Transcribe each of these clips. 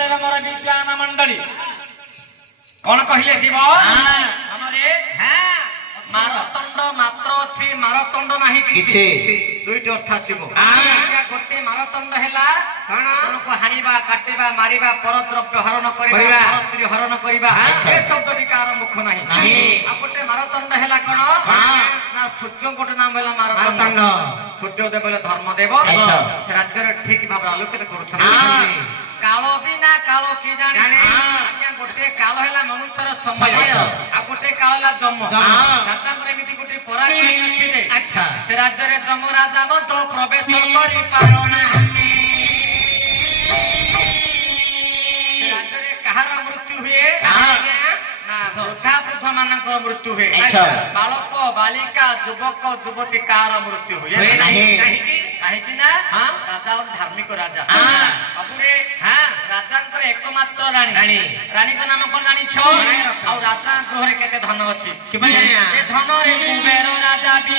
ଦେବେ ମୋର ବିଦ୍ୱାନ ମଣ୍ଡଳୀ। କଣ କହିଲେ ଶିବ? ଆମରେ ମାରତଣ୍ଡ ମାତ୍ର ଅଛି, ମାରତଣ୍ଡ ନାହିଁ କିଛି। ଦୁଇଟି ଅର୍ଥ ଆସିବ। ଗୋଟେ ମାରତଣ୍ଡ ହେଲା ଜଣକୁ ହାଣିବା, କାଟିବା, ମାରିବା, ପରଦ୍ରବ୍ୟ ହରଣ କରିବା, ପରସ୍ତ୍ରୀ ହରଣ କରିବା, ଏ ଶବ୍ଦଟି କାହାର ମୁଖ ନାହିଁ। ଆଉ ଗୋଟେ ମାରତଣ୍ଡ ହେଲା କଣ ନା ସୂର୍ଯ୍ୟ ଗୋଟେ ନାମ ହେଲା ମାରତଣ୍ଡ। ସୂର୍ଯ୍ୟଦେବ ହେଲେ ଧର୍ମଦେବ। ସେ ରାଜ୍ୟରେ ଠିକ ଭାବରେ ଆଲୋକିତ କରୁଛନ୍ତି। କାଳ ବିନା କାଳ କି ଜାଣେ? ଗୋଟେ କାଳ ହେଲା ମନୁଷ୍ୟର ସମୟ, ଆଉ ଗୋଟେ କାଳ ହେଲା ଯମ। ରାଜାଙ୍କର ଏମିତି ଗୋଟେ ପରାଜୟ ଅଛି ଯେ ସେ ରାଜ୍ୟରେ ଯମ ରାଜା ମଧ୍ୟ ପ୍ରବେଶ କରିପାରୁନାହାନ୍ତି। ସେ ରାଜ୍ୟରେ କାହାର ମୃତ୍ୟୁ ହୁଏ ନା ବୃଦ୍ଧା ବୃଦ୍ଧ ମାନଙ୍କର ମୃତ୍ୟୁ ହୁଏ। ବାଳକ ବାଳିକା ଯୁବକ ଯୁବତୀ କାହାର ମୃତ୍ୟୁ ହୁଏ କାହିଁକି ନା ରାଜା ଧାର୍ମିକ ରାଜା। ସବୁରେ ରାଜାଙ୍କର ଏକମାତ୍ର ରାଣୀ। ରାଣୀଙ୍କ ନାମ କଣ ଜାଣିଛ? ଆଉ ରାଜା ଗୃହରେ କେତେ ଧନ ଅଛି? ଏ ଧନରେ କୁବେର ରାଜା ବି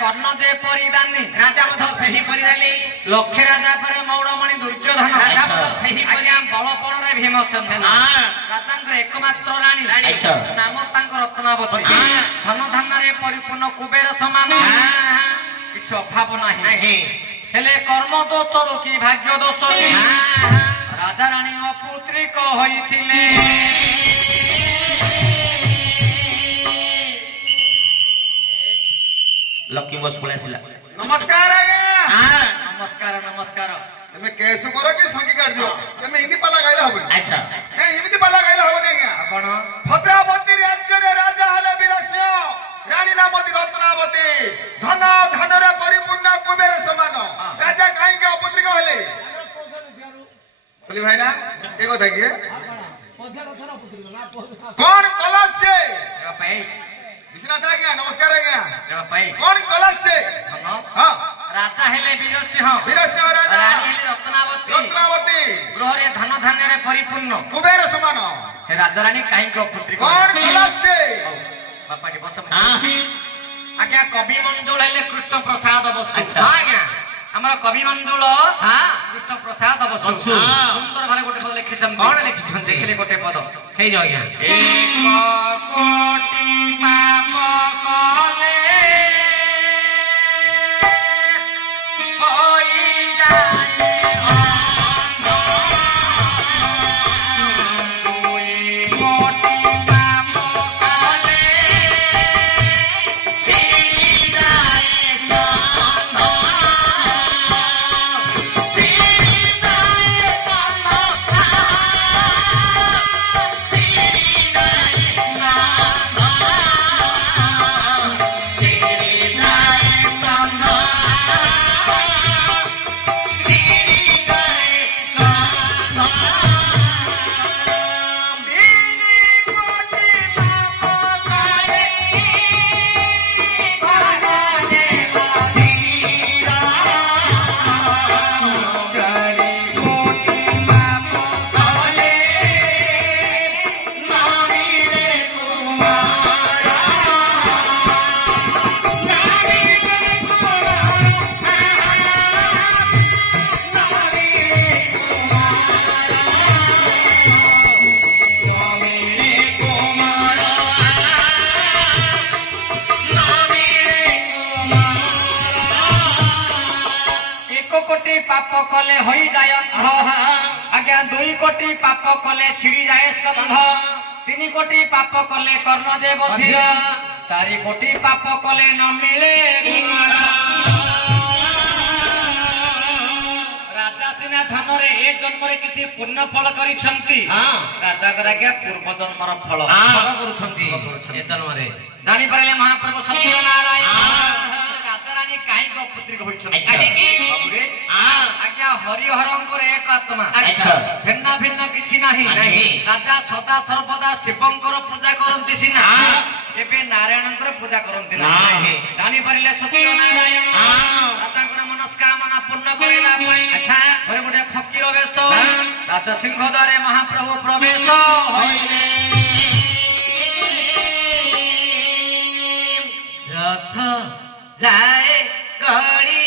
କର୍ଣ୍ଣ ଯେ ପରିଦାନୀ ରାଜା ମଧ୍ୟ ସେହି ପରିଦାନୀ। ଲକ୍ଷେ ରାଜା ପରେ ମୌଡ଼ମଣି ଦୁର୍ଯ୍ୟୋଧନ ସେହି ବଳପଣରେ ଭୀମସେନ। ରାଜାଙ୍କର ଏକମାତ୍ର ରାଣୀ ନାମ ତାଙ୍କ ରତ୍ନାବତୀ। ଧନ ଧାନରେ ପରିପୂର୍ଣ୍ଣ କୁବେର ସମାନ, କିଛି ଅଭାବ ନାହିଁ। ହେଲେ କର୍ମ ଦୋଷରୁ କି ଭାଗ୍ୟ ଦୋଷରୁ ରାଜା ରାଣୀ ଅପୁତ୍ରିକ ହୋଇଥିଲେ। ଲକ୍ଷ୍ମୀ ବସ ପଳେଇ ଆସିଲା। ନମସ୍କାର ଆଜ୍ଞା। ନମସ୍କାର ନମସ୍କାର। ତମେ କେସ କର କି ସଙ୍ଗୀ କାଢି ଦିଅ, ତମେ ଏମିତି ପାଲା ଗାଇଲେ ହବନି। ଆଚ୍ଛା ଏମିତି ପାଲା ଗାଇଲେ ହବନି ଆଜ୍ଞା। କଣ? ଭଦ୍ରାବତୀ ରାଜ୍ୟରେ ରାଜା ହେଲେ ବୀରସିଂହ, ରାଣୀ ନାମତି ରତ୍ନାବତୀ। ଧନ ଧନରେ ପରିପୂର୍ଣ୍ଣ କୁବେର ସମାନ। ରାଜା କାହିଁକି ଅପୁତ୍ରିକ ହେଲେ? ବୋଲି ଭାଇନା ଏ କଥା କିଏ କଣ କଲା ସେ? ବିଶ୍ୱନାଥ ଆଜ୍ଞା ନମସ୍କାର ଆଜ୍ଞା। କଣ କଲା ସେ? ରାଜା ହେଲେ ବୀରସିଂହ, ବୀରସିଂହ ରାଜା। ରାଣୀ ହେଲେ ରତ୍ନାବତୀ। ରତ୍ନାବତୀ ଗୃହରେ ଧନ ଧାନ୍ୟରେ ପରିପୂର୍ଣ୍ଣ କୁବେର ସମାନ। ହେ ରାଜା ରାଣୀ କାହିଁକି ଅପୁତ୍ରିକ? କଣ କଲା ସେ? ବାପାଟି ବସ। ଆଜ୍ଞା କବି ମଞ୍ଜୁଳ ହେଲେ କୃଷ୍ଣ ପ୍ରସାଦ ବସୁ। ଆଜ୍ଞା ଆମର କବି ମଞ୍ଜୁଳ କୃଷ୍ଣ ପ୍ରସାଦ ବସୁ ସୁନ୍ଦର ଭାବେ ଗୋଟେ ପଦ ଲେଖିଛନ୍ତି। କଣ ଲେଖିଛନ୍ତି? ଦେଖିଲେ ଗୋଟେ ପଦ ହେଇଯାଉ ଆଜ୍ଞା। ଏକ କୋଟି ପାପ କଲେ କଲେ ହୋଇଯାଏ ଅନ୍ଧ। ଆଜ୍ଞା 2 କୋଟି ପାପ କଲେ ଛିଡ଼ି ଯାଏ ସ୍କନ୍ଧ। 3 କୋଟି ପାପ କଲେ କର୍ଣ୍ଣ ଯେ ବଧିର। 4 କୋଟି ପାପ କଲେ ନ ମିଳେ ଗୁଣ। ରାଜା ସିନା ଧନରେ ଏ ଜନ୍ମରେ କିଛି ପୁଣ୍ୟ ଫଳ କରିଛନ୍ତି। ରାଜାଙ୍କର ଆଜ୍ଞା ପୂର୍ବ ଜନ୍ମର ଫଳ କରୁଛନ୍ତି ଏ ଜନ୍ମରେ। ଜାଣିପାରିଲେ ମହାପ୍ରଭୁ ସତ୍ୟନାରାୟଣ ରାଜାରାଣୀ କାହିଁକି ଅପୁତ୍ରିକ ହୋଇଛନ୍ତି? ବାବୁରେ, ଆଜ୍ଞା ହରିହରଙ୍କର ଏକ ଆତ୍ମା, ଭିନ୍ନ ଭିନ୍ନ କିଛି ନାହିଁ। ରାଜା ସଦା ସର୍ବଦା ଶିବଙ୍କର ପୂଜା କରନ୍ତି ସିନା, ଏବେ ନାରାୟଣଙ୍କର ପୂଜା କରନ୍ତି ନାହିଁ। ଜାଣିପାରିଲେ ସତ୍ୟନାରାୟଣ ରାଜାଙ୍କର ମନସ୍କାମନା ପୂର୍ଣ୍ଣ କରିବା ପାଇଁ ଘରେ ଗୋଟେ ଫକୀର ବେଶ ରାଜସିଂହ ଦ୍ୱାରେ ମହାପ୍ରଭୁ ପ୍ରବେଶ ହୋଇଲେ। ରଥ ଯାଏ ଗଳି